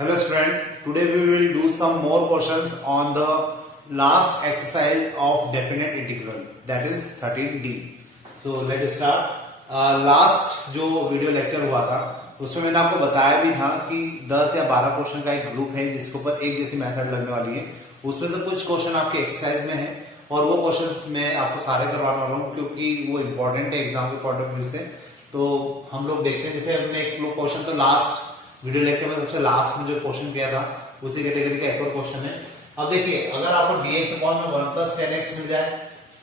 Hello student, today we will do some more questions on the last exercise of definite integral, that is 13D. So let's start. Last जो video lecture हुआ था उसमें मैंने आपको बताया भी था कि 10 या 12 क्वेश्चन का एक ग्रुप है जिसके ऊपर एक जैसी मेथड लगने वाली है। उसमें से कुछ क्वेश्चन आपके एक्सरसाइज में है और वो क्वेश्चन मैं आपको सारे करवाने वाला हूँ क्योंकि वो इम्पोर्टेंट है एग्जाम के पॉइंट ऑफ व्यू से। तो हम लोग देखते हैं, जैसे हमने एक क्वेश्चन तो लास्ट वीडियो लेक्चर में सबसे लास्ट में जो क्वेश्चन किया था उसी कैटेगरी का एक और क्वेश्चन है। अब देखिए, अगर आपको dx अपॉन में 1 प्लस 10x मिल जाए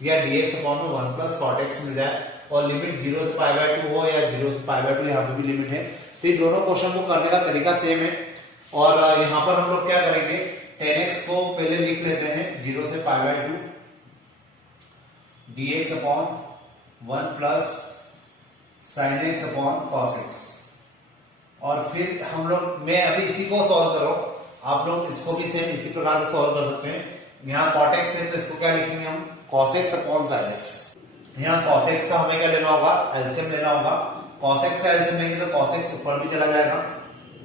या dx अपॉन में 1 प्लस cot x मिल जाए और लिमिट 0 से पाई बाय 2 हो या 0 से पाई बाय 2 यहाँ पे भी लिमिट है, तो ये दोनों क्वेश्चन को करने का तरीका सेम है। और यहाँ पर हम लोग क्या करेंगे, 10x को पहले लिख लेते हैं 0 से pi by 2 dx upon 1 plus sin x upon cos x। और फिर हम लोग, मैं अभी इसी को सॉल्व कर रहा हूं, आप लोग इसको भी सेम इसी प्रकार से सॉल्व कर सकते हैं। यहाँ cot x है तो इसको क्या लिखेंगे हम, cos x upon sin x। यहाँ cos x का हमें क्या लेना होगा, एलसीएम लेना होगा। cos x का एलसीएम लेंगे तो cos x ऊपर भी चला जाएगा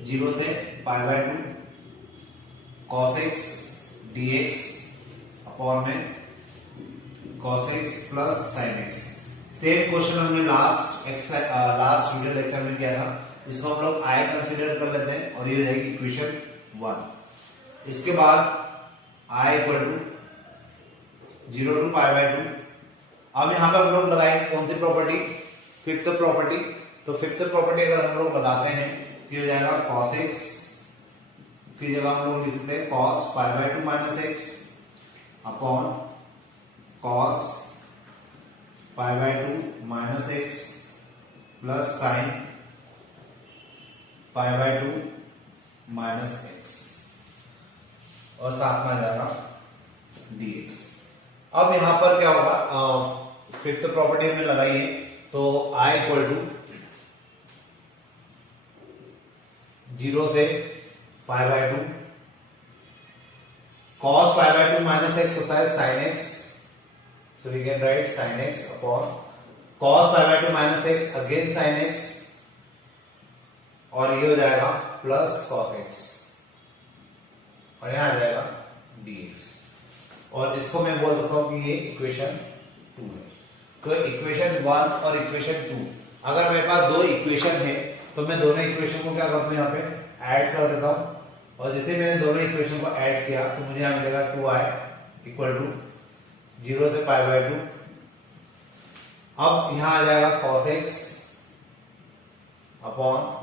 0 से pi by 2 cos x dx upon में cos x plus sin x। Same question हमने लास्ट वीडियो लेक्चर में किया था, इसको हम लोग आई कंसीडर कर लेते हैं और ये हो जाएगी इक्वेशन 1। इसके बाद i equal to 0 to pi by 2। अब यहां पर हम लोग लगाएंगे कौन सी प्रॉपर्टी, फिफ्थ प्रॉपर्टी। तो फिफ्थ प्रॉपर्टी अगर हम लोग लगाते हैं तो हो जाएगा cos x की जगह हम लोग लिखते हैं cos pi by 2 minus x upon cos pi by 2 minus x plus sign pi by 2 minus x और साथ में आ जाएगा dx। अब यहां पर क्या होगा, फिफ्थ प्रॉपर्टी हमने लगाई है तो i इक्वल टू 0 से pi by 2 cos pi by 2 minus x होता है sin x, so we can write sin x upon cos pi by 2 minus x again sin x और ये हो जाएगा प्लस cos x और यहां आ जाएगा dx। और इसको मैं बोल सकता हूं कि ये इक्वेशन 2 है। तो इक्वेशन 1 और इक्वेशन 2, अगर मेरे पास दो इक्वेशन है तो मैं दोनों इक्वेशन को क्या करता हूं, यहाँ पे ऐड कर देता हूं। और जैसे मैंने दोनों इक्वेशन को ऐड किया तो मुझे यहां मिलेगा 2i इक्वल टू 0 से पाई बाय 2। अब यहां आ जाएगा cos x upon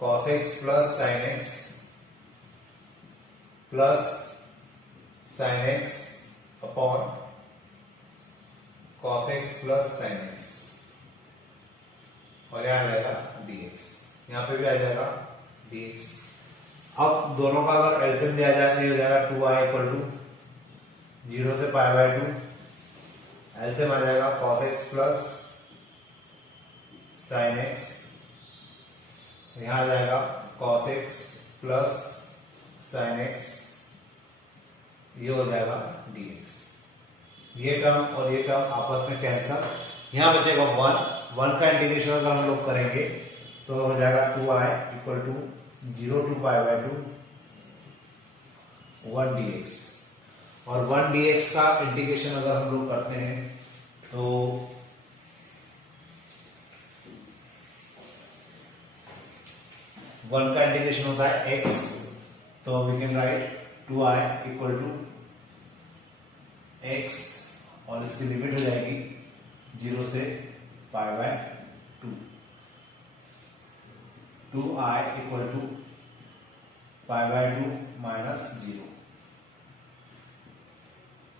cos x plus sin x plus sin x upon cos x plus sin x और यहां आ जाएगा dx, यहां पे भी आ जाएगा dx। अब दोनों का अगर एलसीएम लिया जाए तो ये हो जाएगा 2i इक्वल टू 0 से पाई बाय 2, एलसीएम आ जाएगा cos x plus sin x, यहां आ जाएगा cos x plus sin x, ये हो जाएगा dx। ये टर्म और ये टर्म आपस में कैंसिल, यहां बचेगा 1 का इंटीग्रेशन अगर हम लोग करेंगे तो हो जाएगा 2i equal to 0 to pi by 2 1 dx। और 1 dx का इंटीग्रेशन अगर हम लोग करते हैं तो 1 का इंटीग्रेशन होता है x, तो we can write 2i equal to x और इसकी लिमिट हो जाएगी 0 से pi by 2, 2i equal to pi by 2 minus 0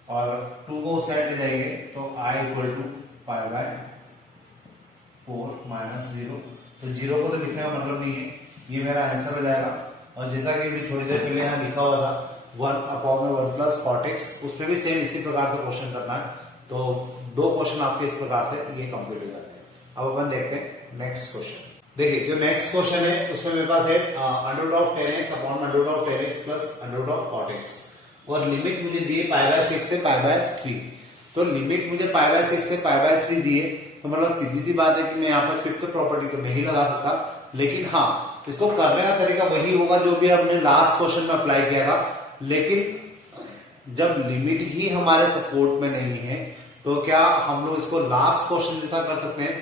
और 2 को साइड ले जाएंगे तो i equal to pi by 4 minus 0। तो 0 को तो लिखने का मतलब नहीं है, ये मेरा आंसर हो जाएगा। और जैसा कि अभी थोड़ी देर पहले यहाँ लिखा हुआ था 1 अपॉन में 1 प्लस cot x, उसमें भी सेम इसी प्रकार से क्वेश्चन करना है। तो दो क्वेश्चन आपके इस प्रकार से ये कंप्लीट हो जाते हैं। अब अपन देखते हैं नेक्स्ट क्वेश्चन। देखिए, जो नेक्स्ट क्वेश्चन है उसमें मेरे पास है under root of 10x upon under root of 10x plus under root of cot x और लिमिट मुझे दी है पाई बाय 6 से पाई बाय 3। तो लिमिट मुझे पाई बाय 6 से पाई बाय 3 दी है, तो मतलब सीधी सी बात है कि मैं यहाँ पर फिफ्थ प्रॉपर्टी तो नहीं लगा सकता, लेकिन हाँ इसको करने का तरीका वही होगा जो भी हमने लास्ट क्वेश्चन में अप्लाई किया था, लेकिन जब लिमिट ही हमारे सपोर्ट में नहीं है तो क्या हम लोग इसको लास्ट क्वेश्चन जैसा कर सकते हैं?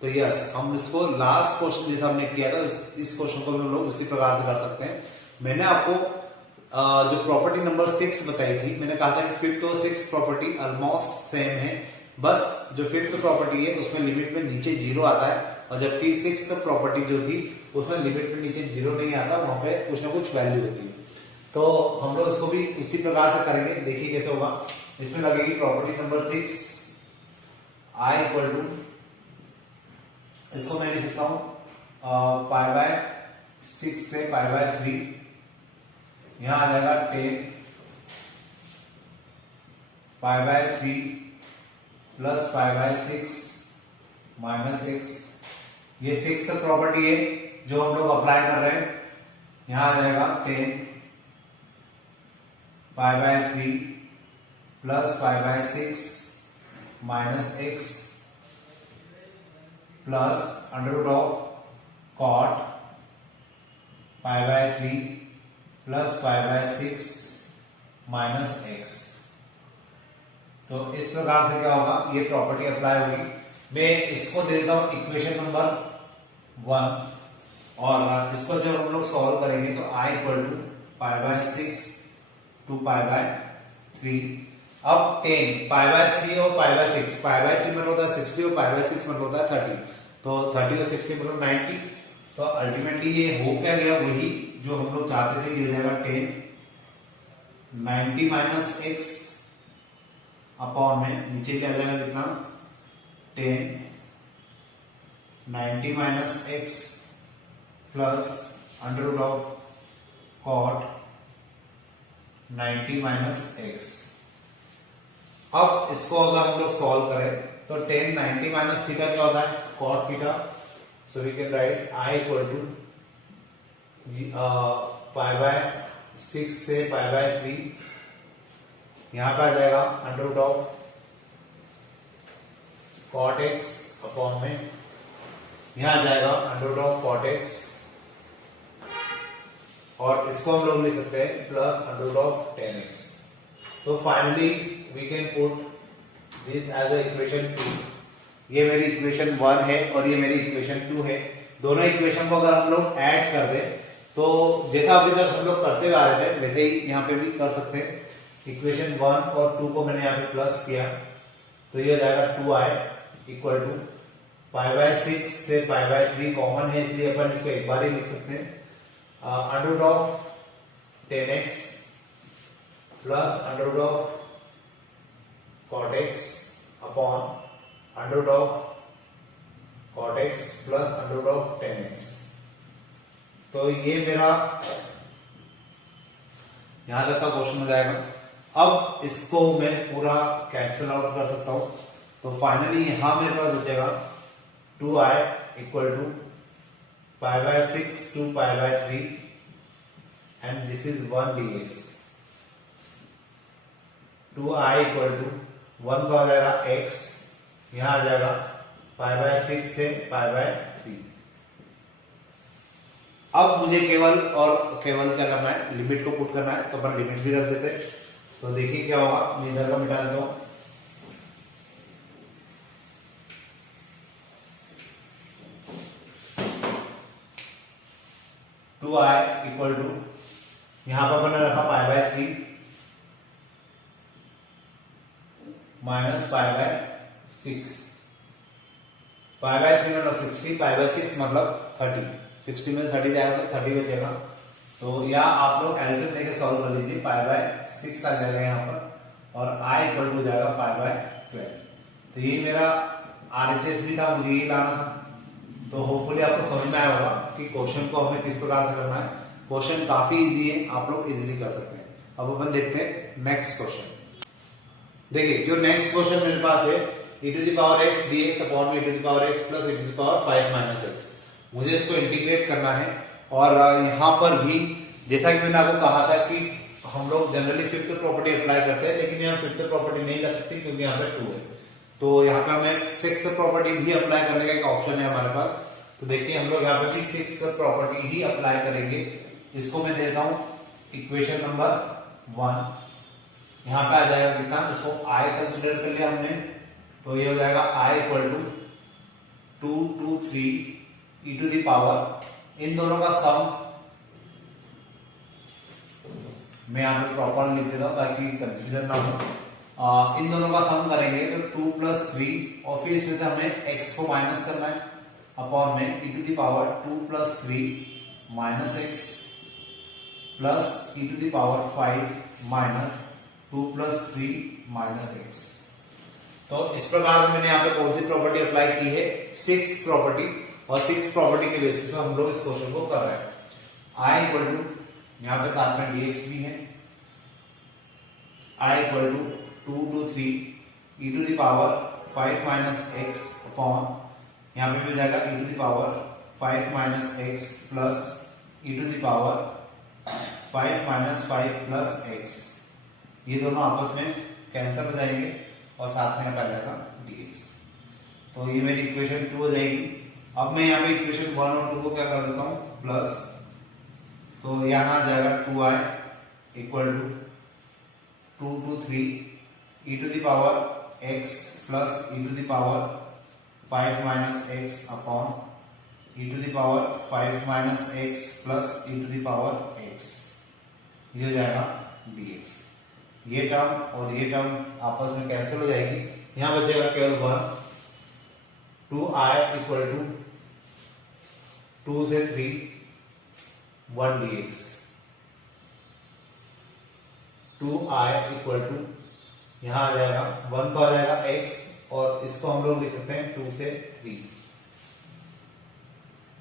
तो यस, हम इसको लास्ट क्वेश्चन जैसा हमने किया था इस क्वेश्चन को भी हम लोग उसी प्रकार से कर सकते हैं। मैंने आपको जो प्रॉपर्टी नंबर 6 बताई थी, मैंने कहा था कि फिफ्थ और सिक्स प्रॉपर्टी ऑलमोस्ट सेम है, बस जो फिफ्थ प्रॉपर्टी है उसमें लिमिट में नीचे 0 आता है, और जबकि सिक्स्थ प्रॉपर्टी जो थी उसमें लिमिट में नीचे 0 नहीं आता, वहां पे कुछ ना कुछ वैल्यू होती है। तो हम लोग इसको भी उसी प्रकार से करेंगे। देखिए कैसे होगा। इसमें लगेगी property number 6 I equal to, इसको मैं लिख सकता हूं पाई बाय 6 से पाई बाय 3, यहां आ जाएगा 10 pi by 3 plus pi by 6 minus x। ये सिक्स प्रॉपर्टी है जो हम लोग अप्लाई कर रहे हैं। यहां आ जाएगा 10 pi by 3 plus pi by 6 minus x plus under root of cot pi by 3 plus pi by 6 minus x। तो इस प्रकार से क्या होगा, ये प्रॉपर्टी अप्लाई होगी। मैं इसको देता हूं इक्वेशन नंबर 1, और इसको जब हम लोग सॉल्व करेंगे तो I equal to pi by 6 to pi by 3। अब 10 पाई बाय 3 और पाई बाय 6, पाई बाय 3 मतलब होता है 60 और पाई बाय 6 मतलब होता है 30, तो 30 और 60 मतलब 90। तो अल्टीमेटली ये हो क्या गया, वही जो हम लोग चाहते थे, ये हो जाएगा 10 90 माइनस x अपॉन में नीचे क्या जाएगा कितना 10 90 minus x plus under root of cot 90 minus x। अब इसको अगर हम लोग सॉल्व करें तो 10 90 माइनस थीटा क्या होता है cot theta, so we can write I equal to pi by 6 से पाई बाय 3, यहां पे आ जाएगा under root of cot x upon में यहां आ जाएगा under root of cot x, और इसको हम लोग लिख सकते हैं plus under root of 10x। तो finally we can put this as a equation 2। ये मेरी इक्वेशन 1 है और ये मेरी इक्वेशन 2 है। दोनों इक्वेशन को अगर हम लोग ऐड कर दें तो जैसा अभी तक हम लोग करते आ रहे थे वैसे ही यहाँ पे भी कर सकते हैं। इक्वेशन 1 और 2 को मैंने यहाँ पे प्लस किया तो ये हो जाएगा 2i equal to pi by 6 से पाई बाय 3 कॉमन है, इसलिए अपन इसको एक बार ही लिख सकते हैं under root of 10x plus under root of cot x upon under root of cot x plus under root of 10x। तो ये मेरा यहां तक का क्वेश्चन हो जाएगा। अब इसको मैं पूरा कैंसिल आउट कर सकता हूं, तो फाइनली यहां मेरे पास बचेगा 2i equal to pi by 6 to pi by 3 and this is 1 dx। 2i equal to 1 का हो जाएगा x, यहां आ जाएगा पाई बाय 6 से पाई बाय 3। अब मुझे केवल और केवल क्या करना है, लिमिट को पुट करना है, तो अपन लिमिट भी रख देते हैं। तो देखिए क्या होगा, मैं इधर का मिटा देता हूं। टू आई इक्वल टू यहां पर मैंने रखा पाई by 3 minus pi by 6। Pi by 3 मतलब 60, पाई बाय 6 मतलब 30। 60 में 30 जाएगा तो 30 बचेगा। तो या आप लोग एलसीएम लेके सॉल्व कर लीजिए, पाई बाय 6 आ जाएगा यहाँ पर और आई इक्वल टू जाएगा पाई बाय 12। तो ये मेरा आरएचएस भी था, मुझे ये लाना था। तो होपफुली आपको समझ में आया होगा कि क्वेश्चन को हमें किस प्रकार से करना है। क्वेश्चन काफी इजी है, आप लोग इजीली कर सकते हैं। अब अपन देखते हैं नेक्स्ट क्वेश्चन। देखिए जो नेक्स्ट क्वेश्चन मेरे पास है e to the power x dx upon में e to the power x plus e to the power 5 minus x। मुझे इसको इंटीग्रेट करना है और यहाँ पर भी जैसा कि मैंने आपको कहा था कि हम लोग जनरली फिफ्थ प्रॉपर्टी अप्लाई करते हैं, लेकिन यहाँ फिफ्थ प्रॉपर्टी नहीं लग सकती क्योंकि यहाँ पे 2 है। तो यहाँ पर हमें सिक्स्थ प्रॉपर्टी भी अप्लाई करने का एक ऑप्शन है हमारे पास। तो देखिए हम लोग यहाँ पे भी सिक्स प्रॉपर्टी ही अप्लाई करेंगे। इसको मैं देता हूं इक्वेशन नंबर 1। यहाँ पे आ जाएगा कितना, इसको आई कंसिडर कर लिया हमने, तो ये हो जाएगा I equal to 2 2 3 e to the power, इन दोनों का सम मैं यहाँ पे प्रॉपर लिख देता हूं ताकि कंफ्यूजन ना हो। इन दोनों का सम करेंगे तो 2 + 3 और फिर इसमें से हमें x को माइनस करना है अपॉन में e to the power 2 + 3 minus x plus e to the power 5 minus 2 + 3 minus x। तो इस प्रकार मैंने यहाँ पे कौन सी प्रॉपर्टी अप्लाई की है, 6 प्रॉपर्टी, और 6 प्रॉपर्टी के बेसिस पे हम लोग इस क्वेश्चन को कर रहे हैं। आई इक्वल टू, यहाँ पे साथ में dx भी है, I equal to 2 2 3 e to the power 5 minus x upon, यहाँ पे मिल जाएगा e to the power 5 minus x plus e to the power 5 minus 5 plus x। ये दोनों आपस में कैंसिल हो जाएंगे और साथ में आ जाएगा dx। तो ये मेरी इक्वेशन 2 हो जाएगी। अब मैं यहाँ पे इक्वेशन 1 और 2 को क्या कर देता हूँ प्लस, तो यहाँ आ जाएगा 2i equal to 2 2 3 e to the power x plus e to the power 5 minus x upon e to the power 5 minus x plus e to the power x। ये हो जाएगा dx। ये टर्म और ये टर्म आपस में cancel हो जाएगी, यहां बचेगा केवल 1। 2i इक्वल टू 2 से 3 1 dx। 2i इक्वल टू, यहां आ जाएगा 1 का हो जाएगा x और इसको हम लोग लिख सकते हैं 2 से 3।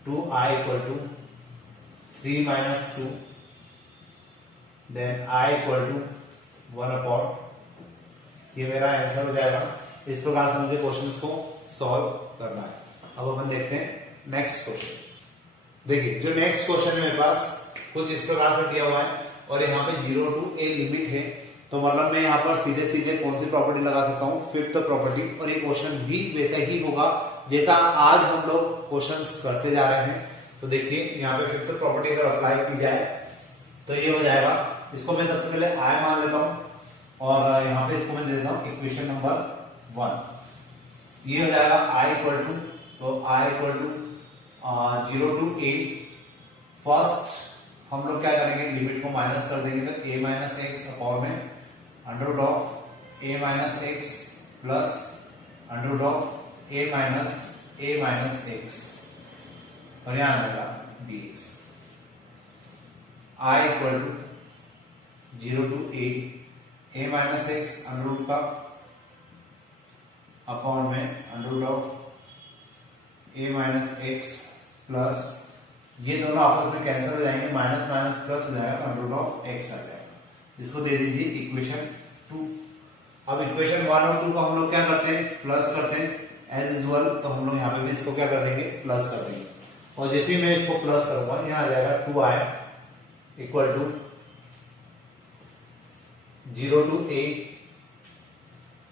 2i equal to 3 minus 2 then i equal to 1 upon, ये मेरा आंसर हो जाएगा। इस प्रकार से मुझे क्वेश्चंस को सॉल्व करना है। अब अपन देखते हैं नेक्स्ट क्वेश्चन। देखिए जो नेक्स्ट क्वेश्चन है मेरे पास कुछ इस प्रकार से दिया हुआ है और यहाँ पे 0 to a लिमिट है, तो मतलब मैं यहाँ पर सीधे सीधे कौन सी प्रॉपर्टी लगा सकता हूँ, फिफ्थ प्रॉपर्टी। और ये क्वेश्चन भी वैसा ही होगा जैसा आज हम लोग क्वेश्चंस करते जा रहे हैं। तो देखिए यहाँ पे फिफ्थ प्रॉपर्टी अगर अप्लाई की जाए तो ये हो जाएगा। इसको मैं सबसे पहले आई मान लेता हूँ और यहाँ पे इसको मैं दे देता हूँ इक्वेशन नंबर 1। ये हो जाएगा आई इक्वल टू, तो I equal to 0 to a। First हम लोग क्या करेंगे, लिमिट को माइनस कर देंगे, तो a माइनस एक्स अपॉन में under root of a minus x plus under root of a minus x, और यहां आ जाएगा dx। i equal to 0 to a minus x under root का अपॉन में under root of a minus x plus, ये दोनों आपस में कैंसिल हो जाएंगे, माइनस माइनस प्लस हो जाएगा, अंडर रूट ऑफ x आ जाएगा। इसको दे दीजिए इक्वेशन 2। अब इक्वेशन 1 और 2 को हम लोग क्या करते हैं, प्लस करते हैं एज यूजुअल। तो हम लोग यहाँ पे भी इसको क्या कर देंगे, प्लस कर देंगे, और जैसे ही मैं इसको प्लस करूंगा यहाँ आ जाएगा 2i equal to 0 to a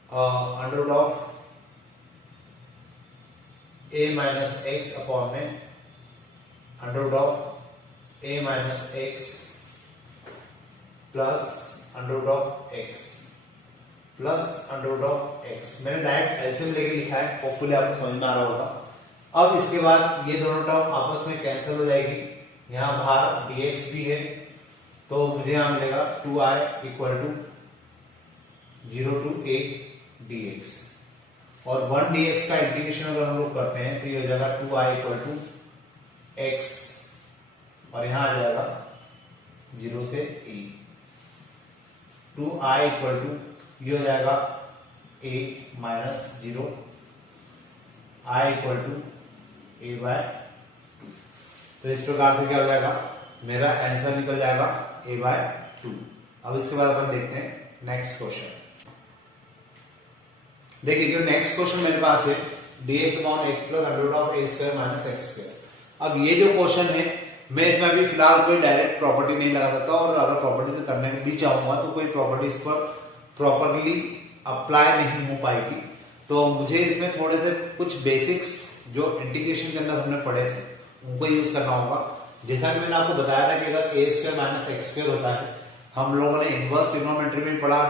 under root of a minus x upon में under root of a minus x plus under root of x plus under root of x। मैंने डायरेक्ट एलसीएम लेके लिखा है, hopefully आपको समझ में आ रहा होगा। अब इसके बाद ये दोनों टर्म आपस में कैंसिल हो जाएगी, यहाँ बाहर dx भी है, तो मुझे यहाँ मिलेगा 2i equal to 0 to a dx। और 1 dx का इंटीग्रेशन अगर हम लोग करते हैं तो ये हो जाएगा 2i इक्वल टू x, और यहां आ जाएगा 0 से a। 2i इक्वल टू, ये हो जाएगा a minus 0, i equal to a by 2। तो इस प्रकार से क्या हो जाएगा, मेरा आंसर निकल जाएगा a बाय 2। अब इसके बाद अपन देखते हैं नेक्स्ट क्वेश्चन। देखिए जो नेक्स्ट क्वेश्चन मेरे पास है dx upon x plus under root of a square minus x square. अब ये जो क्वेश्चन है मैं इसमें अभी फिलहाल कोई डायरेक्ट प्रॉपर्टी नहीं लगा सकता, और अगर प्रॉपर्टी से करने भी चाहूंगा तो कोई प्रॉपर्टी इस पर प्रॉपरली अप्लाई नहीं हो पाएगी। तो मुझे इसमें थोड़े से कुछ बेसिक्स जो इंटीग्रेशन के अंदर हमने पढ़े थे उनको यूज करना होगा। जैसा कि मैंने आपको बताया था कि अगर ए स्क्वायर माइनस एक्स स्क्वायर होता है, हम लोगों ने इनवर्स ट्रिग्नोमेट्री में भी पढ़ा,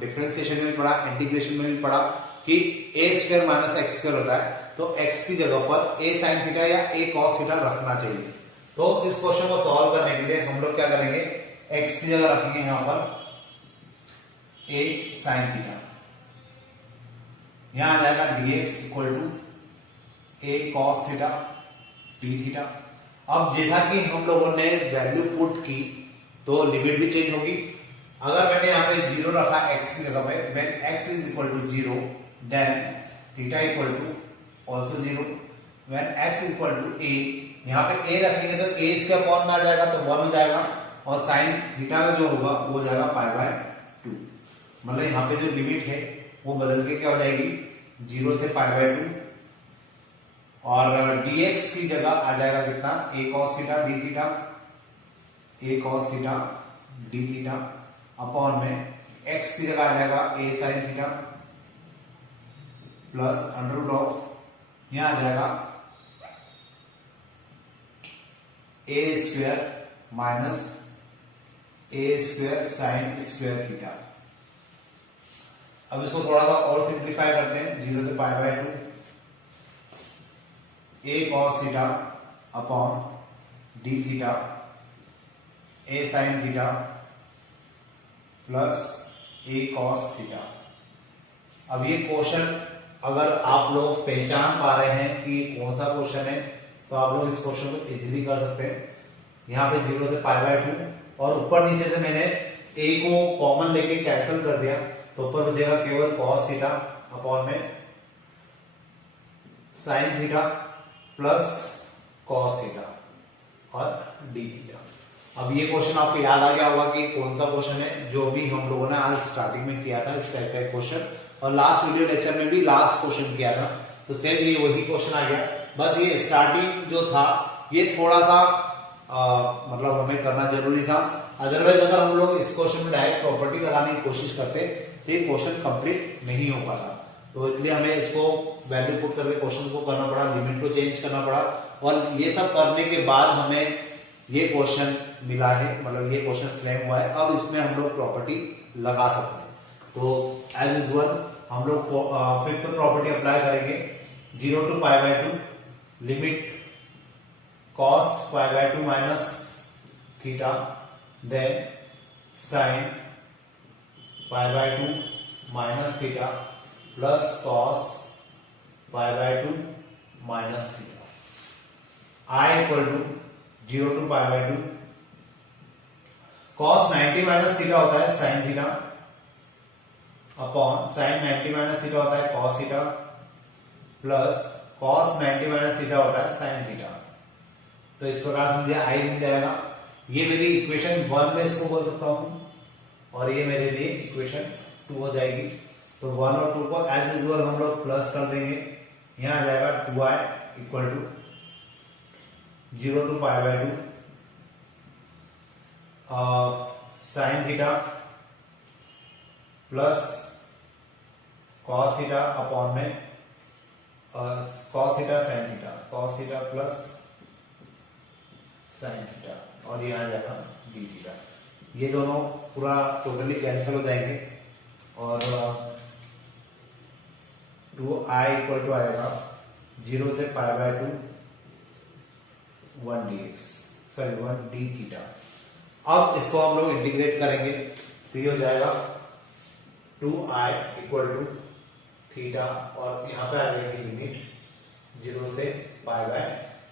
डिफरेंशिएशन में भी पढ़ा, इंटीग्रेशन में भी पढ़ा कि ए स्क्वायर माइनस एक्स स्क्वायर होता है तो एक्स की जगह पर ए साइन थीटा या ए कॉस थीटा रखना चाहिए। तो इस क्वेश्चन को सॉल्व करने के लिए हम लोग क्या करेंगे, एक्स की जगह रखेंगे यहां पर ए साइन थीटा, यहां आ जाएगा dx equal to a cos theta d theta. अब जैसा कि हम लोगों ने वैल्यू पुट की तो लिमिट भी चेंज होगी। अगर मैंने यहाँ पे जीरो रखा x की जगह पे, when x is equal to zero then theta equal to also zero, when x is equal to a, यहाँ पे a रखेंगे तो a इसके अपॉन में आ जाएगा तो 1 हो जाएगा और साइन थीटा का जो होगा वो हो जाएगा पाई बाय 2। मतलब यहाँ पे जो लिमिट है वो बदल के क्या हो जाएगी, 0 से पाई बाय 2 और dx की जगह आ जाएगा कितना, a cos theta d theta, a cos theta d theta upon में x की जगह आ जाएगा a sin theta plus under root of, यहां आ जाएगा a square minus a square sine square theta. अब इसको थोड़ा सा और सिंप्लीफाई करते हैं, 0 से pi by 2 a cos theta upon d theta a sin theta plus a cos theta. अब ये क्वेश्चन अगर आप लोग पहचान पा रहे हैं कि कौन सा क्वेश्चन है तो आप लोग इस क्वेश्चन को इजीली कर सकते हैं। यहाँ पे 0 से पाई बाय 2 और ऊपर नीचे से मैंने a को कॉमन लेके कैंसिल कर दिया तो ऊपर बचेगा केवल cos थीटा अपॉन में sin theta plus cos theta और d थीटा। अब ये क्वेश्चन आपको याद आ गया होगा कि कौन सा क्वेश्चन है जो भी हम लोगों ने आज स्टार्टिंग में किया था, इस टाइप का क्वेश्चन, और लास्ट वीडियो लेक्चर में भी लास्ट क्वेश्चन किया था तो सेम ये वही क्वेश्चन आ गया। बस ये स्टार्टिंग जो था ये थोड़ा सा मतलब हमें करना जरूरी था, अदरवाइज अगर हम लोग इस क्वेश्चन में डायरेक्ट प्रॉपर्टी लगाने की कोशिश करते तो ये क्वेश्चन कंप्लीट नहीं हो पाता। तो इसलिए हमें इसको वैल्यू पुट करके क्वेश्चन को करना पड़ा, लिमिट को चेंज करना पड़ा और ये सब करने के बाद हमें ये क्वेश्चन मिला है, मतलब ये क्वेश्चन फ्रेम हुआ है। अब इसमें हम लोग प्रॉपर्टी लगा सकते हैं। तो एज यूजुअल हम लोग फिफ्थ प्रॉपर्टी अप्लाई करेंगे, 0 to pi by 2 limit cos pi by 2 minus theta then sine pi by 2 minus theta plus cos pi by 2 minus theta. I equal to 0 to pi by 2 cos 90 minus theta होता है sine theta upon sine 90 minus theta होता है cos theta plus cos 90 minus theta होता है sine theta. तो इस प्रकार से मुझे I मिल जाएगा। ये मेरी इक्वेशन 1 में इसको बोल सकता हूं और ये मेरे लिए इक्वेशन 2 हो जाएगी। तो 1 और 2 को एज यूजुअल हम लोग प्लस कर देंगे, यहां आ जाएगा 2i equal to 0 to pi by 2 sine theta plus cos theta upon में cos theta sine theta, cos theta plus sine theta और ये आ जाएगा d थीटा। ये दोनों पूरा टोटली कैंसिल हो जाएंगे और 2i इक्वल टू आएगा 0 से pi by 2 1 dx, sorry 1 d theta. अब इसको हम लोग इंटीग्रेट करेंगे तो ये हो जाएगा 2i इक्वल टू थीटा और यहां पे आ जाएगी लिमिट 0 से pi by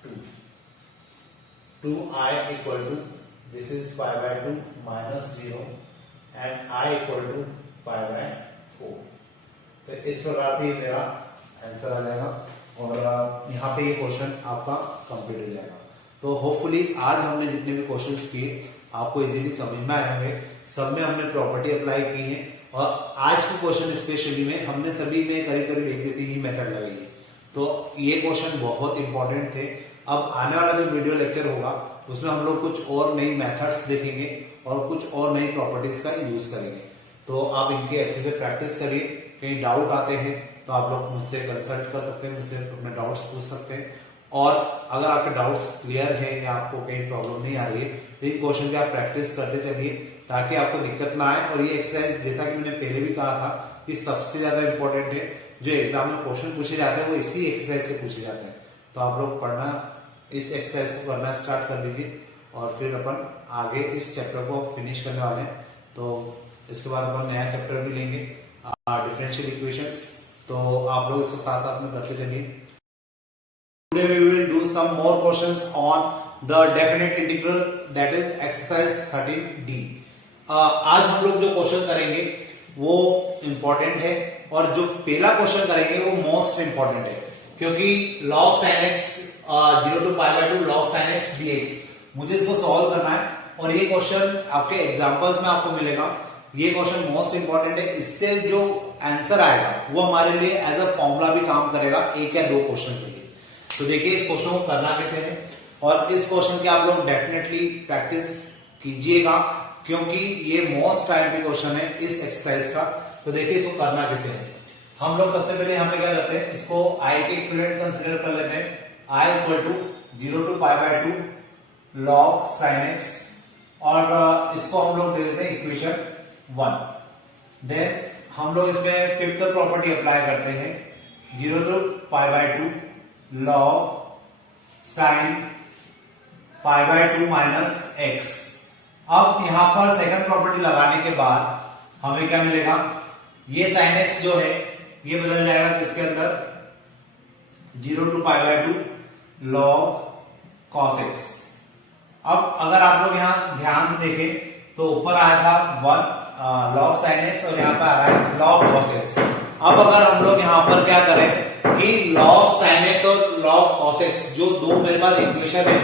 2, 2i equal to this is pi by 2 minus 0 and i equal to pi by 4। तो इस प्रकार से मेरा आंसर आ जाएगा और यहाँ पे ये क्वेश्चन आपका कंप्लीट हो जाएगा। तो होपफुली आज हमने जितने भी क्वेश्चंस किए आपको इजीली समझ में आए होंगे, सब में हमने प्रॉपर्टी अप्लाई की है और आज के क्वेश्चन स्पेशली में हमने सभी में करीब करीब एक जैसी ही मेथड लगाई है। तो ये क्वेश्चन बहुत इंपॉर्टेंट थे। अब आने वाला जो वीडियो लेक्चर होगा उसमें हम लोग कुछ और नई मेथड्स देखेंगे और कुछ और नई प्रॉपर्टीज का यूज करेंगे। तो आप इनकी अच्छे से प्रैक्टिस करिए, कहीं डाउट आते हैं तो आप लोग मुझसे कंसल्ट कर सकते हैं, मुझसे अपने डाउट्स पूछ सकते हैं। और अगर आपके डाउट्स क्लियर है या आपको कहीं प्रॉब्लम नहीं आ रही है तो इन क्वेश्चन की आप प्रैक्टिस करते चलिए ताकि आपको दिक्कत ना आए। और ये एक्सरसाइज जैसा कि मैंने पहले भी कहा था, ये सबसे ज्यादा इंपॉर्टेंट है। जो एग्जाम में क्वेश्चन पूछे जाते हैं वो इसी एक्सरसाइज से पूछे जाते हैं। तो आप लोग पढ़ना, इस एक्सरसाइज को करना स्टार्ट कर दीजिए और फिर अपन आगे इस चैप्टर को फिनिश करने वाले हैं। तो इसके बाद अपन नया चैप्टर भी लेंगे, डिफरेंशियल इक्वेशंस। तो आप लोग इसको साथ साथ में करते चलिए। Today we will do some more questions on the definite integral, that is exercise 13D। आज हम लोग जो क्वेश्चन करेंगे वो इम्पोर्टेंट है और जो पहला क्वेश्चन करेंगे वो मोस्ट इम्पोर्टेंट है, क्योंकि log sin x 0 to pi by 2 log sin x dx मुझे इसको सॉल्व करना है। और ये क्वेश्चन आपके एग्जांपल्स में आपको मिलेगा। ये क्वेश्चन मोस्ट इंपॉर्टेंट है। इससे जो आंसर आएगा वो हमारे लिए एज अ फॉर्मूला भी काम करेगा एक या दो क्वेश्चन के लिए। तो देखिए इस क्वेश्चन को करना कहते हैं और इस क्वेश्चन की आप लोग डेफिनेटली प्रैक्टिस कीजिएगा क्योंकि ये मोस्ट टाइम क्वेश्चन है इस एक्सरसाइज का। तो देखिए इसको करना कहते हैं। हम लोग सबसे पहले यहाँ पे क्या करते हैं, इसको आई के इक्विवेलेंट कंसीडर कर लेते हैं। I equal to 0 to pi by 2 log sin x और इसको हम लोग दे देते हैं इक्वेशन 1। देन हम लोग इसमें फिफ्थ प्रॉपर्टी अप्लाई करते हैं, 0 to pi by 2 log sin pi by 2 minus x। अब यहां पर सेकंड प्रॉपर्टी लगाने के बाद हमें क्या मिलेगा, ये sin x जो है ये बदल जाएगा किसके अंदर, 0 to pi by 2 log cos x। अब अगर आप लोग यहां ध्यान से देखें तो ऊपर आया था 1 log sin x और यहाँ पे आ रहा है log cos x। अब अगर हम लोग यहाँ पर क्या करें कि log sin x और log cos x जो दो मेरे पास इक्वेशन है,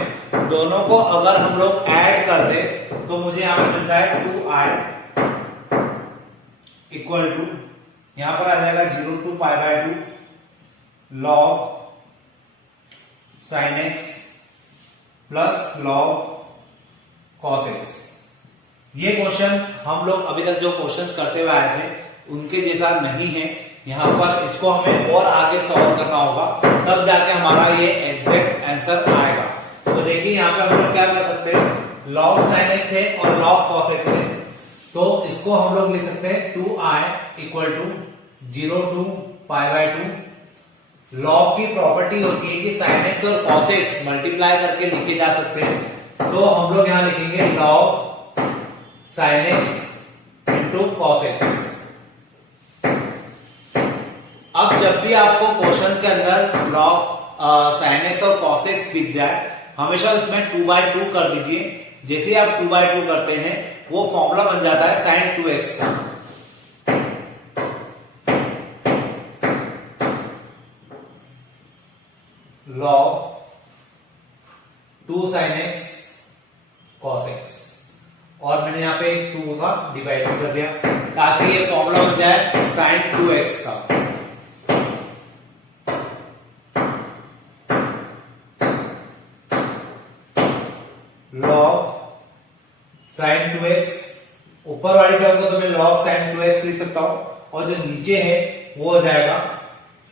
दोनों को अगर हम लोग ऐड कर दे तो मुझे यहाँ पे मिलता है 2i इक्वल टू, यहाँ पर आ जाएगा 0 to pi by 2 log sin x plus log cos x। ये क्वेश्चन हम लोग अभी तक जो क्वेश्चंस करते हुए आए थे उनके जैसा नहीं है। यहाँ पर इसको हमें और आगे सॉल्व करना होगा, तब जाके हमारा ये एग्जैक्ट आंसर आएगा। तो देखिए यहाँ पे हम लोग क्या कर सकते हैं, log sin x है और log cos x है, तो इसको हम लोग लिख सकते हैं 2i equal to 0 to pi by 2। log की प्रॉपर्टी होती है कि sin x और cos x मल्टीप्लाई करके लिखे जा सकते हैं। तो हम लोग यहाँ लिखेंगे log sin x into cos x। अब जब भी आपको क्वेश्चन के अंदर log sin x और cos x दिख जाए, हमेशा उसमें 2/2 कर दीजिए। जैसे ही आप 2/2 करते हैं वो फॉर्मूला बन जाता है sin 2x का। log 2 sin x cos x और मैंने यहाँ पे 2 का डिवाइड कर दिया ताकि ये फॉर्मूला बन जाए sin 2x का। log sin 2x, ऊपर वाली टर्म को तो मैं log sin 2x लिख सकता हूं और जो नीचे है वो हो जाएगा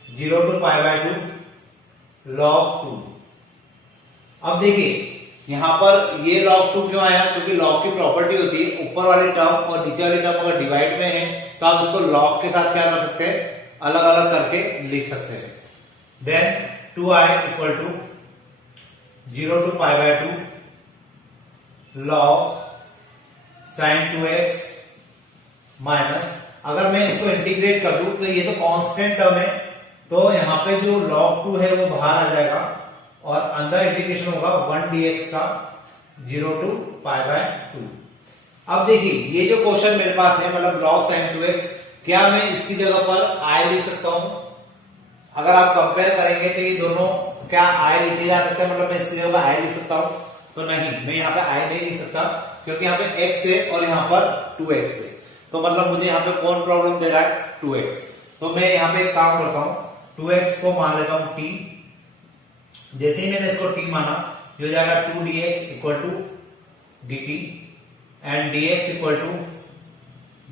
0 to pi by 2 log 2। अब देखिए यहां पर ये log 2 क्यों आया, क्योंकि log की प्रॉपर्टी होती है ऊपर वाली टर्म और नीचे वाली टर्म अगर डिवाइड में है तो आप उसको log के साथ क्या कर सकते हैं, अलग अलग करके लिख सकते हैं। Then 2i equal to 0 to pi by 2 log sin 2x minus, अगर मैं इसको इंटीग्रेट कर दूं तो ये तो कांस्टेंट टर्म है, तो यहाँ पे जो log 2 है वो बाहर आ जाएगा और अंदर इंटीग्रेशन होगा 1 dx का 0 to pi by 2। अब देखिए ये जो क्वेश्चन मेरे पास है, मतलब log sin 2x, क्या मैं इसकी जगह पर i लिख सकता हूं? अगर आप कंपेयर करेंगे तो ये दोनों क्या i लिखे जा सकते हैं, मतलब मैं इसकी जगह पर i लिख सकता हूं? तो नहीं, मैं यहाँ पे i नहीं लिख सकता क्योंकि यहाँ पे x है और यहाँ पर 2x है। तो मतलब मुझे यहाँ पे कौन प्रॉब्लम दे रहा है, 2x। तो मैं यहाँ पे एक काम करता हूँ, 2x को मान लेता हूँ t। जैसे ही मैंने इसको t माना, ये हो जाएगा 2 dx equal to dt and dx equal to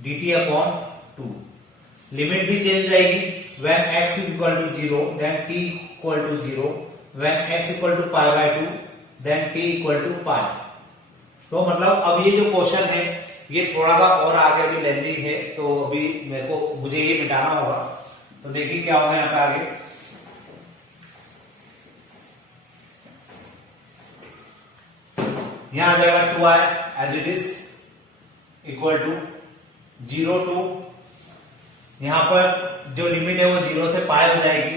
dt upon 2। Limit भी चेंज जाएगी, when x is equal to 0 then t equal to 0, when x equal to pi by 2 then t equal to pi। तो मतलब अब ये जो question है ये थोड़ा सा और आगे अभी लेंदी है, तो अभी मुझे ये मिटाना होगा। तो देखिए क्या होगा यहाँ पे आगे। यहां आ जाएगा 2i as it is equal to 0 to, यहां पर जो लिमिट है वो 0 से पाई हो जाएगी,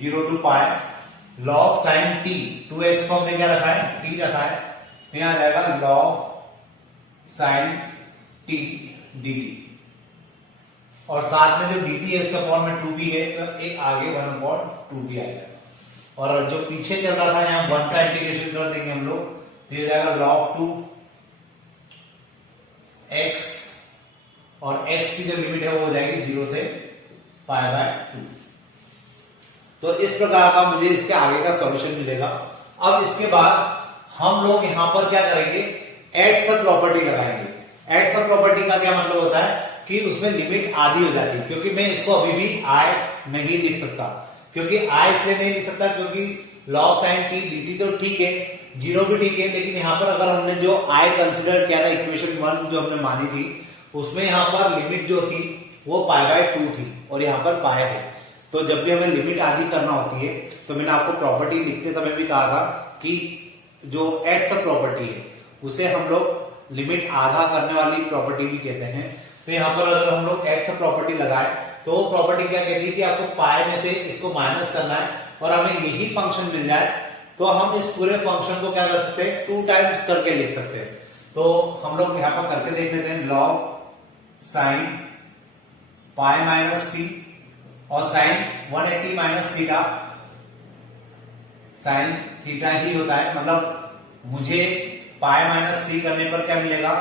0 to pi log sine t, 2x form में क्या रखा है, t रखा है, तो यहां आ जाएगा लॉग साइन t dt, और साथ में जो dt है उसका फॉर्म में 2b है, तो एक आगे 1/2b आएगा, और जो पीछे चल रहा था यहाँ 1 का इंटीग्रेशन कर देंगे हम लोग, तो ये जाएगा log 2 x, और x की जो लिमिट है वो हो जाएगी 0 से पाई बाय 2। तो इस प्रकार का मुझे इसके आगे का सॉल्यूशन मिलेगा। अब इसके बाद हम लोग यहां पर क्या करेंगे, एड थर्ड प्रॉपर्टी लगाएंगे। एड थर्ड प्रॉपर्टी का क्या मतलब होता है कि उसमें लिमिट आधी हो जाती है, क्योंकि मैं इसको अभी भी i नहीं लिख सकता, क्योंकि i इसलिए नहीं लिख सकता क्योंकि log sin t dt तो ठीक है, 0 भी ठीक है, लेकिन यहां पर अगर हमने जो i कंसिडर किया था इक्वेशन 1 जो हमने मानी थी, उसमें यहां पर लिमिट जो थी वो पाई बाय 2 थी और यहां पर पाई है। तो जब भी हमें लिमिट आधी करना होती है, तो मैंने आपको प्रॉपर्टी लिखते समय भी कहा था कि जो एट द प्रॉपर्टी है उसे हम लोग लिमिट आधा करने वाली प्रॉपर्टी भी कहते हैं। तो यहां पर अगर हम लोग एट द प्रॉपर्टी लगाए तो वो प्रॉपर्टी क्या कहती है कि आपको पाई में से इसको माइनस करना है और हमें यही फंक्शन मिल जाए, तो हम इस पूरे फंक्शन को क्या कर सकते हैं, 2 टाइम्स करके लिख सकते हैं। तो हम लोग यहां पर करके देख लेते हैं, log sine pi minus T और sine 180 minus theta, sine theta ही होता है, मतलब मुझे पाई माइनस टी करने पर क्या मिलेगा,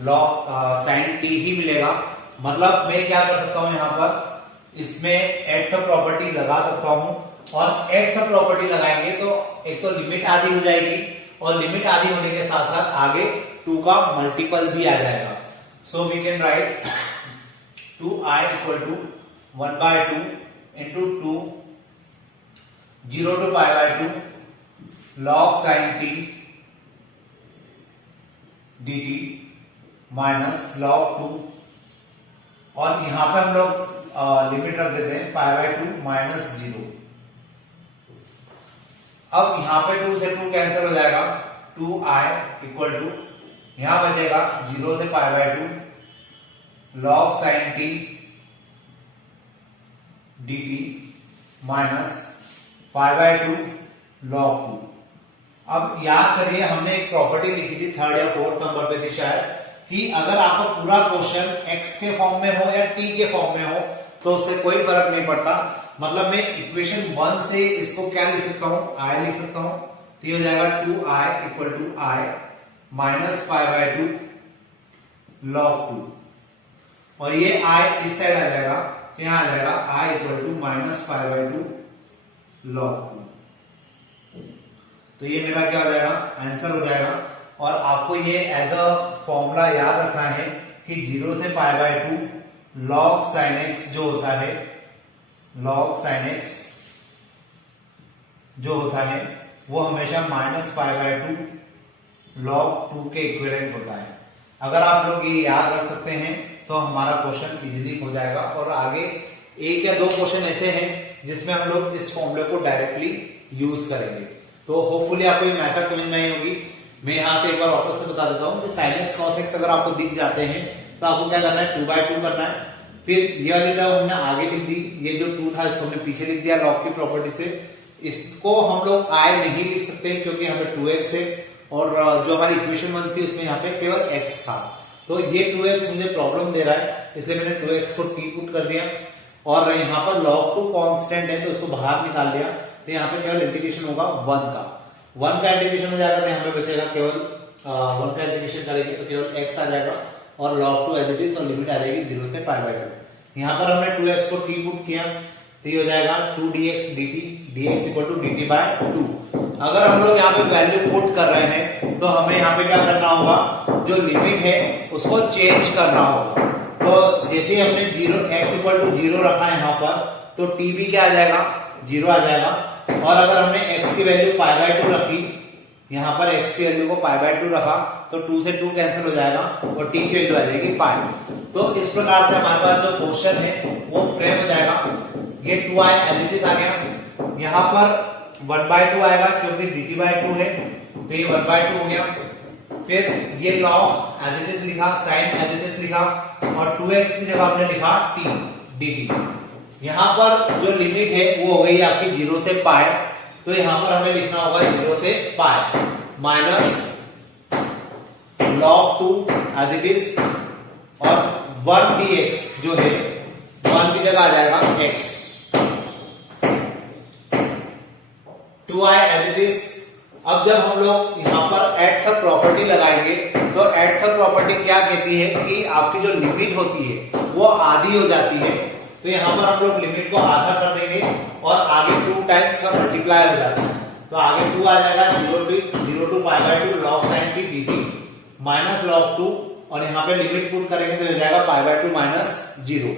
लॉग साइन टी ही मिलेगा। मतलब मैं क्या कर सकता हूं, यहां पर इसमें एट द प्रॉपर्टी लगा सकता हूं, और एट द प्रॉपर्टी लगाएंगे तो एक तो लिमिट आधी हो जाएगी, और लिमिट आधी होने के साथ साथ आगे 2 का मल्टीपल भी आ जाएगा। So we can write 2i equal to 1/2 into 2 0 to pi by 2 log sine t dt minus log 2, और यहां पर हम लोग लिमिट रख देते हैं पाई बाय 2 माइनस 0। अब यहां पे 2 से 2 कैंसिल हो जाएगा, 2i इक्वल टू यहां बचेगा 0 से pi by 2 log sine t dt minus pi by 2 log 2। अब याद करिए हमने एक प्रॉपर्टी लिखी थी 3rd या 4th नंबर पे थी शायद, कि अगर आपका पूरा क्वेश्चन x के फॉर्म में हो या t के फॉर्म में हो तो उससे कोई फर्क नहीं पड़ता। मतलब मैं इक्वेशन 1 से इसको क्या लिख सकता हूं, i लिख सकता हूं, तो ये हो जाएगा 2i equal to i minus pi by 2 log 2, और ये i इस साइड आ जाएगा, यहां आ जाएगा i equal to minus pi by 2 log 2। तो ये मेरा क्या हो जाएगा, आंसर हो जाएगा। और आपको ये एज अ फॉर्मूला याद रखना है कि 0 से pi by 2 log sine x जो होता है, लॉग साइन एक्स जो होता है वो हमेशा माइनस पाई बाय 2 लॉग 2 के इक्विवेलेंट होता है। अगर आप लोग ये याद रख सकते हैं तो हमारा क्वेश्चन इजीली हो जाएगा। और आगे 1 या 2 क्वेश्चन ऐसे हैं जिसमें हम लोग इस फॉर्मूले को डायरेक्टली यूज करेंगे। तो होपफुली आपको ये मेथड समझ में आई होगी। मैं यहाँ से एक बार वापस से बता देता हूँ कि साइन एक्स कॉस एक्स अगर आपको दिख जाते हैं तो आपको क्या करना है, 2/2 करना है। फिर ये वाली टर्म हमने आगे लिख दी, ये जो 2 था इसको हमने पीछे लिख दिया लॉग की प्रॉपर्टी से। इसको हम लोग i नहीं लिख सकते क्योंकि यहाँ पे 2x है, और जो हमारी इक्वेशन 1 थी उसमें यहाँ पे केवल x था। तो ये 2x मुझे प्रॉब्लम दे रहा है, इसलिए मैंने 2x को t पुट कर दिया, और यहाँ पर log 2 कांस्टेंट है तो उसको बाहर निकाल दिया। तो यहाँ पे केवल इंटीग्रेशन होगा 1 का इंटीग्रेशन हो जाएगा, तो यहाँ पे बचेगा केवल 1 का इंटीग्रेशन करेंगे तो केवल x आ जाएगा, और log 2 एज इट इज, और लिमिट आ जाएगी 0 से पाई बाय 2। यहाँ पर हमने 2x को t पुट किया तो ये हो जाएगा 2dx dt, dx equal to dt by 2। अगर हम लोग यहाँ पे वैल्यू पुट कर रहे हैं तो हमें यहाँ पे क्या करना होगा, जो लिमिट है उसको चेंज करना होगा। तो जैसे हमने 0 x इक्वल टू 0 रखा है यहाँ पर, तो टी भी क्या आ जाएगा, 0 आ जाएगा। और अगर हमने x की वैल्यू π/2 रखी, यहाँ पर x की वैल्यू को π/2 रखा, तो 2 से 2 कैंसिल हो जाएगा और t की वैल्यू आ जाएगी π। तो इस प्रकार से हमारे पास जो क्वेश्चन है वो फ्रेम हो जाएगा। ये 2i एज इट इज आ गया, यहाँ पर 1/2 आएगा क्योंकि dt/2 है, तो ये 1/2 हो गया। फिर ये log एज इट इज लिखा, sin एज इट इज लिखा, और 2x की जगह हमने लिखा t dt। यहाँ पर जो लिमिट है वो हो गई आपकी 0 से पाई, तो यहाँ पर हमें लिखना होगा 0 से pi minus log 2 as it is, और 1 dx जो है 1 की जगह आ जाएगा x, 2i as it is. अब जब हम लोग यहाँ पर एट द प्रॉपर्टी लगाएंगे, तो एट द प्रॉपर्टी क्या कहती है कि आपकी जो लिमिट होती है वो आधी हो जाती है, तो यहाँ पर हम लोग लिमिट को आधा कर देंगे और आगे 2 टाइम्स का मल्टीप्लाई हो जाता है, तो आगे 2 आ जाएगा 0 to π/2 log sin t dt minus log 2, और यहाँ पे लिमिट पुट करेंगे तो हो जाएगा π/2 माइनस 0।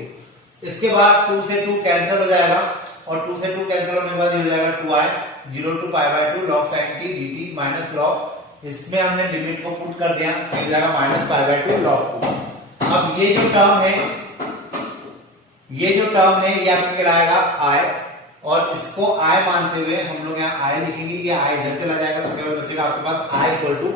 इसके बाद 2 से 2 कैंसिल हो जाएगा, और 2 से 2 कैंसिल होने के बाद हो जाएगा 2i 0 to π/2 log sin t dt minus log, इसमें हमने लिमिट को पुट कर दिया, हो जाएगा माइनस π/2 log 2। अब ये जो टर्म है ये आपको कहलाएगा i, और इसको i मानते हुए हम लोग यहाँ i लिखेंगे, ये i इधर चला जाएगा, तो केवल बचेगा आपके पास i equal to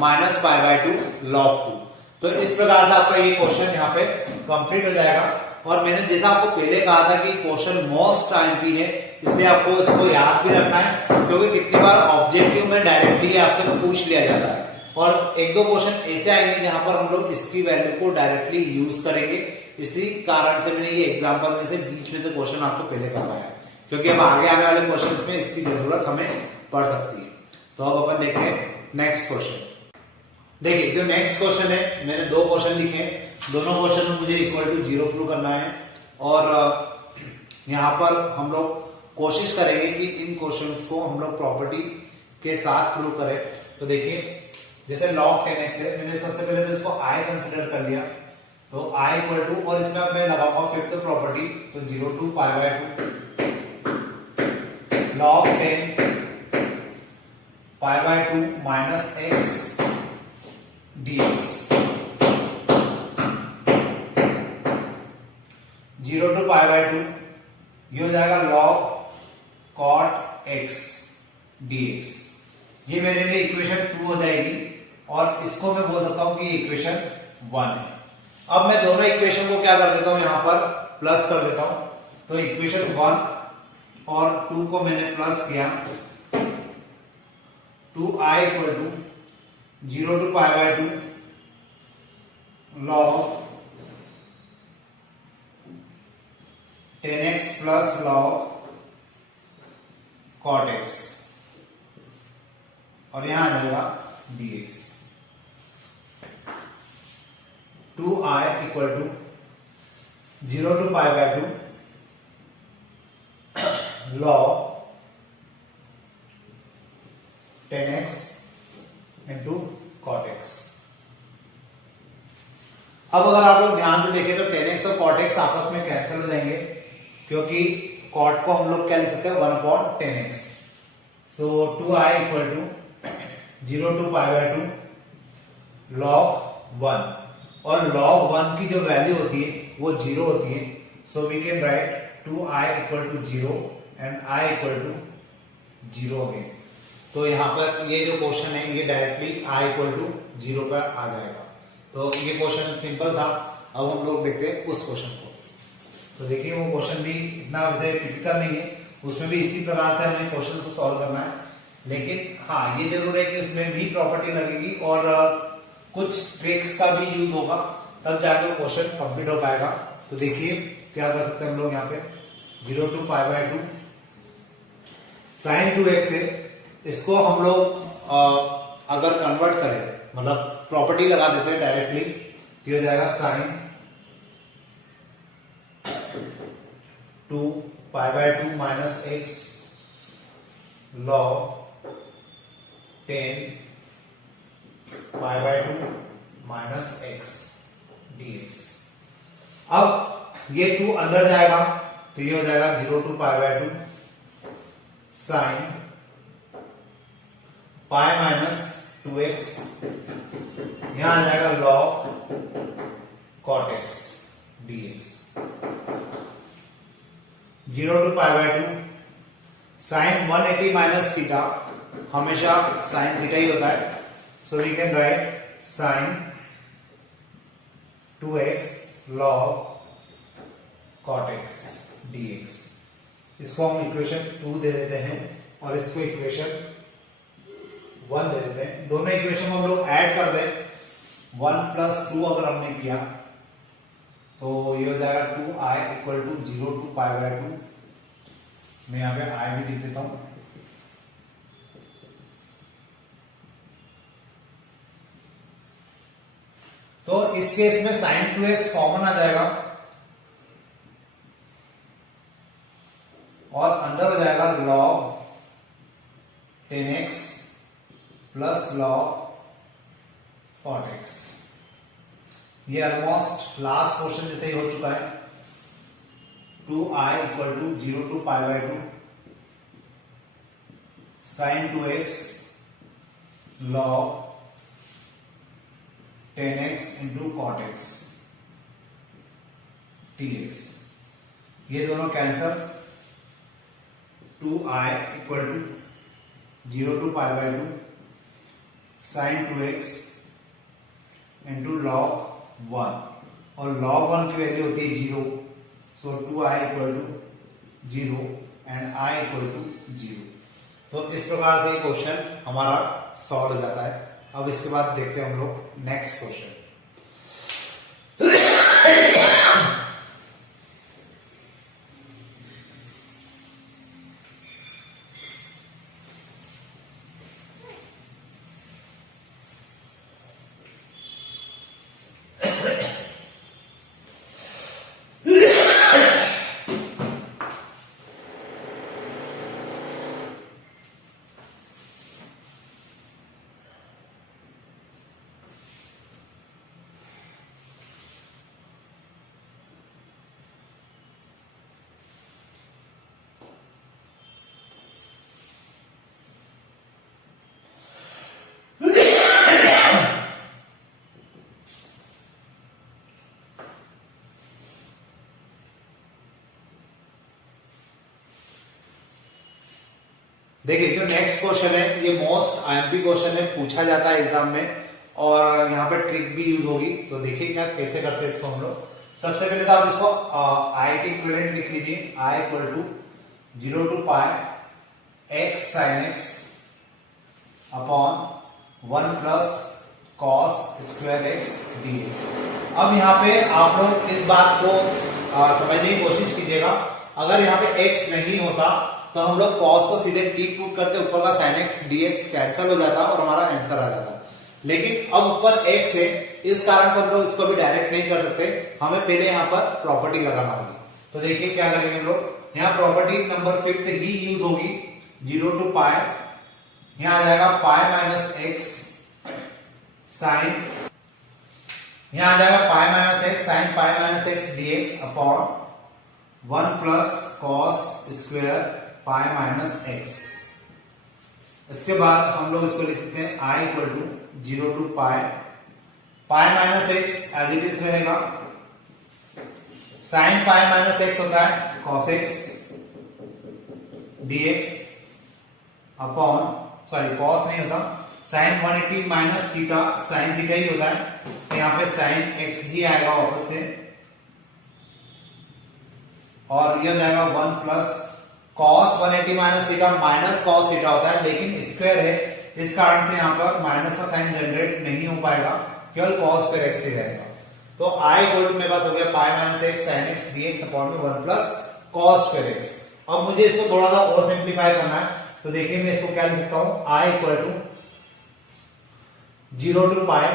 minus π/2 log 2। तो इस प्रकार से आपका ये क्वेश्चन यहाँ पे कंप्लीट हो जाएगा। और मैंने जैसा आपको पहले कहा था कि क्वेश्चन मोस्ट टाइमली है, इसलिए आपको इसको याद भी रखना है, क्योंकि कितनी बार ऑब्जेक्टिव में डायरेक्टली आपसे पूछ लिया जाता है, और एक दो क्वेश्चन ऐसे आएंगे जहां पर हम लोग इसकी वैल्यू को डायरेक्टली यूज करेंगे। इसी कारण से मैंने ये एग्जाम्पल में से बीच में से क्वेश्चन आपको पहले करवाया है, क्योंकि अब आगे आने वाले क्वेश्चन में इसकी जरूरत हमें पड़ सकती है। तो अब अपन देखते हैं नेक्स्ट क्वेश्चन। देखिए जो नेक्स्ट क्वेश्चन है, मैंने 2 क्वेश्चन लिखे, दोनों क्वेश्चन में मुझे इक्वल टू 0 प्रूव करना है, और यहाँ पर हम लोग कोशिश करेंगे कि इन क्वेश्चंस को हम लोग प्रॉपर्टी के साथ प्रूव करें। तो देखिए जैसे log 10x है, मैंने सबसे पहले तो इसको i कंसिडर कर लिया, तो i इक्वल टू, और इसमें अब मैं लगाऊंगा फिफ्थ प्रॉपर्टी, तो 0 to π/2 log 10 π/2 minus x dx, 0 to π/2 ये हो जाएगा log cot x dx। ये मेरे लिए इक्वेशन 2 हो जाएगी, और इसको मैं बोल सकता हूं कि इक्वेशन 1 है। अब मैं दोनों इक्वेशन को क्या कर देता हूं, यहां पर प्लस कर देता हूं, तो इक्वेशन 1 और 2 को मैंने प्लस किया, 2i equal to 0 to π/2 log 10x plus log cot x, और यहां आ जाएगा dx। 2i equal to 0 to π/2 log 10x into cot x। अब अगर आप लोग ध्यान से देखें तो 10x और cot x आपस में कैंसिल हो जाएंगे, क्योंकि cot को हम लोग क्या लिख सकते हैं 1/10x। So 2i equal to 0 to π/2 log 1, और log 1 की जो वैल्यू होती है वो 0 होती है, so we can write 2i equal to 0 and i equal to 0 again. तो यहाँ पर ये जो क्वेश्चन है ये डायरेक्टली i इक्वल टू 0 पर आ जाएगा। तो ये क्वेश्चन सिंपल था। अब हम लोग देखते हैं उस क्वेश्चन को। तो देखिए वो क्वेश्चन भी इतना वैसे टिपिकल नहीं है, उसमें भी इसी प्रकार से हमें क्वेश्चन को सॉल्व करना है, लेकिन हाँ ये जरूर है कि उसमें भी प्रॉपर्टी लगेगी और कुछ ट्रिक्स का भी यूज होगा, तब जाकर क्वेश्चन कंप्लीट हो पाएगा। तो देखिए क्या कर सकते हैं हम लोग यहाँ पे 0 to π/2 sin 2x है, इसको हम लोग अगर कन्वर्ट करें, मतलब प्रॉपर्टी लगा देते हैं डायरेक्टली, तो हो जाएगा sin 2 π/2 minus x log 10 π/2 minus x dx। अब ये 2 अंदर जाएगा तो ये हो जाएगा 0 to pi by 2 sign pi minus 2x, यहां आ जाएगा log cot x dx। 0 to pi by 2 sine 180 minus theta, हमेशा साइन थीटा ही होता है, so we can write sine 2x log cot x dx। इसको हम इक्वेशन 2 दे देते हैं और इसको इक्वेशन 1 दे देते हैं। दोनों इक्वेशन को हम लोग ऐड कर दें, 1 प्लस 2 अगर हमने किया तो ये हो जाएगा 2i equal to 0 to pi by 2। मैं यहां पे i भी लिख देता हूं। तो इस केस में sin 2x कॉमन आ जाएगा और अंदर हो जाएगा log 10x plus log cot x। ये ऑलमोस्ट लास्ट क्वेश्चन जैसे ही हो चुका है। 2i equal to 0 to pi by 2 sin 2x log 10x into cot x dx। ये दोनों cancel. 2i equal to 0 to pi by 2 sin 2x into log 1 और log 1 की वैल्यू होती है 0, so 2i equal to 0 and i equal to 0। तो इस प्रकार से क्वेश्चन हमारा सॉल्व हो जाता है। अब इसके बाद देखते हैं हम लोग नेक्स्ट क्वेश्चन। देखिए जो नेक्स्ट क्वेश्चन है ये मोस्ट आईएमपी क्वेश्चन है, पूछा जाता है एग्जाम में और यहाँ पे ट्रिक भी यूज होगी। तो देखिए क्या कैसे करते हैं इसको हम लोग। सबसे पहले तो आप इसको आई के इक्विवेलेंट लिख लीजिए। I equal to 0 to pi x sin x upon 1 plus cos square x dx। अब यहाँ पे आप लोग इस बात को समझने की कोशिश कीजिएगा। अगर यहाँ पे x नहीं होता तो हम लोग cos को सीधे ठीक पुट करते, ऊपर का sin x dx कैंसिल हो जाता और हमारा आंसर आ जाता। लेकिन अब ऊपर x है, इस कारण से हम लोग इसको भी डायरेक्ट नहीं कर सकते, हमें पहले यहाँ पर प्रॉपर्टी लगाना होगी। तो देखिए क्या करेंगे हम लोग, यहाँ प्रॉपर्टी नंबर 5 ही यूज होगी। 0 to पाई, यहाँ आ जाएगा पाई माइनस एक्स साइन, यहाँ आ जाएगा pi minus x sine pi minus x dx upon 1 plus cos square pi minus x. इसके बाद हम लोग इसको लिख सकते हैं I equal to 0 to pi, pi minus x as it is रहेगा, साइन पाई माइनस एक्स होता है cos x dx upon, sorry cos नहीं होता, sine 180 minus theta, sine theta ही होता है, तो यहाँ पे साइन एक्स ही आएगा वापस से, और ये हो जाएगा 1 plus cos 180 minus theta, minus cos theta होता है लेकिन स्क्वायर है, इस कारण से यहाँ पर माइनस का साइन जनरेट नहीं हो पाएगा, केवल कॉस स्क्वायर एक्स ही रहेगा। तो आई इक्वल टू मेरे पास हो गया पाई minus x sine x dx upon में 1 प्लस कॉस स्क्वायर एक्स। अब मुझे इसको थोड़ा सा और सिंप्लीफाई करना है, तो देखिए मैं इसको क्या लिख सकता हूं, I equal to 0 to pi,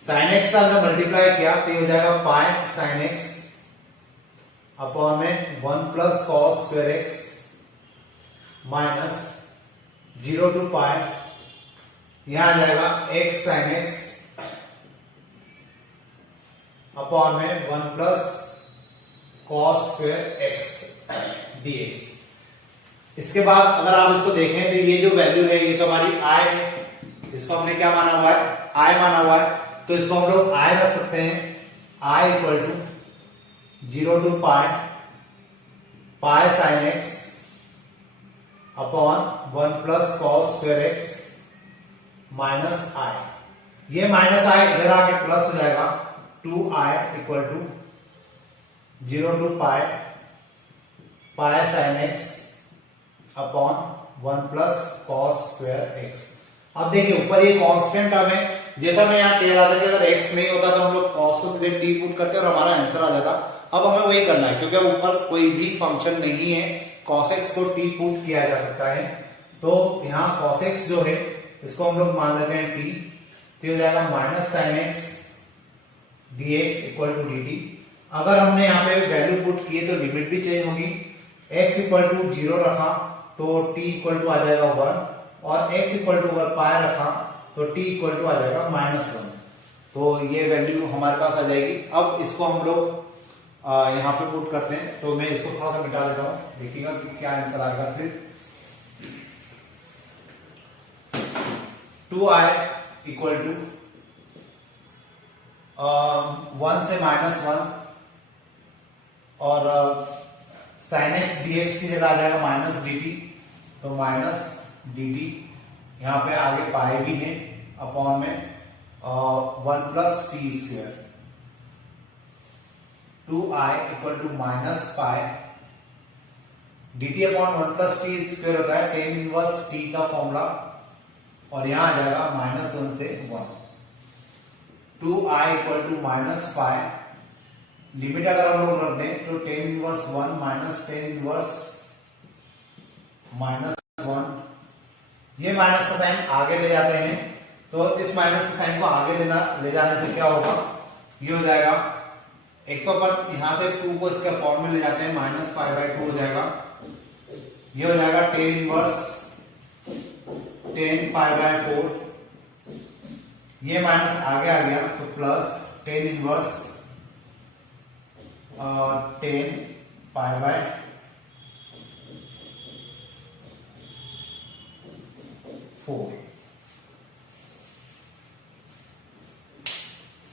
sine x का अगर मल्टीप्लाई किया तो ये हो जाएगा पाई साइन एक्स अपॉन में 1 plus cos square x minus 0 to पाई, यहां आ जाएगा एक्स साइन एक्स अपॉन में 1 plus cos square x dx। इसके बाद अगर आप इसको देखें तो ये जो वैल्यू है ये तो हमारी i है, इसको हमने क्या माना हुआ है, i माना हुआ है, तो इसको हम लोग i रख सकते हैं, i equal to 0 to pi sine x upon 1 plus cos square x minus i। ये माइनस i इधर आके प्लस हो जाएगा, 2i equal to 0 to pi sine x upon 1 plus cos square x। अब देखिए ऊपर ये कांस्टेंट टर्म है, जैसा मैं यहाँ कह रहा था कि अगर x नहीं होता तो हम लोग cos को सीधे t पुट करते और हमारा आंसर आ जाता। अब हमें वही करना है क्योंकि ऊपर कोई भी फंक्शन नहीं है, cos x को t पुट किया जा सकता है। तो यहाँ cos x जो है इसको हम लोग मान लेते हैं t, तो हो जाएगा minus sine x dx equal to dt। अगर हमने यहाँ पे वैल्यू पुट किए तो लिमिट भी चेंज होगी, x इक्वल टू 0 रखा तो t इक्वल टू आ जाएगा 1 और x इक्वल टू अगर पाई रखा तो t इक्वल टू आ जाएगा -1। तो ये वैल्यू हमारे पास आ जाएगी। अब इसको हम लोग यहाँ पे पुट करते हैं, तो मैं इसको थोड़ा सा मिटा देता हूँ, देखिएगा कि क्या आंसर आएगा। फिर 2i इक्वल टू 1 से -1 और साइन एक्स dx की जगह आ जाएगा माइनस dt, तो माइनस dt, यहाँ पे आगे पाई भी है अपॉन में 1 plus t square, 2i equal to minus pi dt upon 1 plus t square होता है टेन इनवर्स t का फॉर्मूला, और यहां आ जाएगा -1 से 1। 2i equal to minus pi, limit अगर हम लोग रख दें तो tan inverse 1 minus tan inverse -1, ये माइनस का साइन आगे ले जाते हैं, तो इस माइनस के साइन को आगे ले जाने से क्या होगा, ये हो जाएगा, एक तो अपन यहां से 2 को इसके फॉर्म में ले जाते हैं, माइनस पाई बाई 2 हो जाएगा, ये हो जाएगा टेन इनवर्स 10 पाई बाय 4, ये माइनस आगे आ गया तो plus tan inverse 10 pi by 4।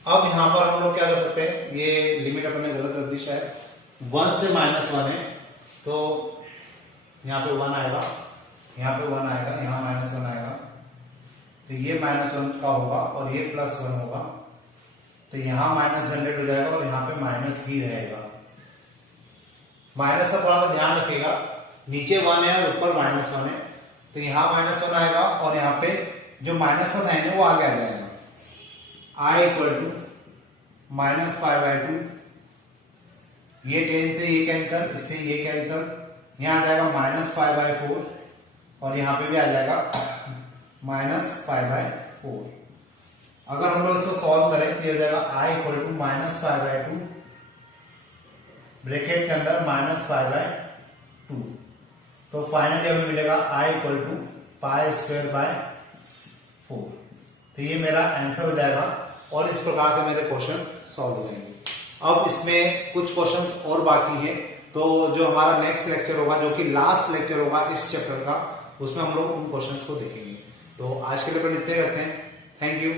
अब यहां पर हम लोग क्या कर सकते हैं, ये लिमिट अपने गलत रख दी शायद, 1 से -1 है तो यहां पे 1 आएगा, यहाँ पे 1 आएगा, यहाँ -1 आएगा, तो ये -1 का होगा और ये +1 होगा, तो यहाँ माइनस जनरेट हो जाएगा और यहाँ पे माइनस ही रहेगा। माइनस का थोड़ा सा ध्यान रखिएगा, नीचे 1 है और ऊपर -1 है, तो यहाँ -1 आएगा और यहाँ पे जो माइनस का साइन है वो आगे आ जाएगा, i equal to minus pi by 2, ये 10 से ये कैंसिल, इससे ये कैंसिल, यहाँ आ जाएगा माइनस पाई बाय 4 और यहाँ पे भी आ जाएगा माइनस पाई बाय 4। अगर हम लोग इसको सॉल्व करें तो ये हो जाएगा i equal to minus pi by 2 bracket के अंदर माइनस पाई बाय 2, तो फाइनली हमें मिलेगा i equal to pi square by 4। तो ये मेरा आंसर हो जाएगा और इस प्रकार से मेरे क्वेश्चन सॉल्व हो जाएंगे। अब इसमें कुछ क्वेश्चन और बाकी है, तो जो हमारा नेक्स्ट लेक्चर होगा, जो कि लास्ट लेक्चर होगा इस चैप्टर का, उसमें हम लोग उन क्वेश्चंस को देखेंगे। तो आज के लिए अपन इतने रहते हैं, थैंक यू।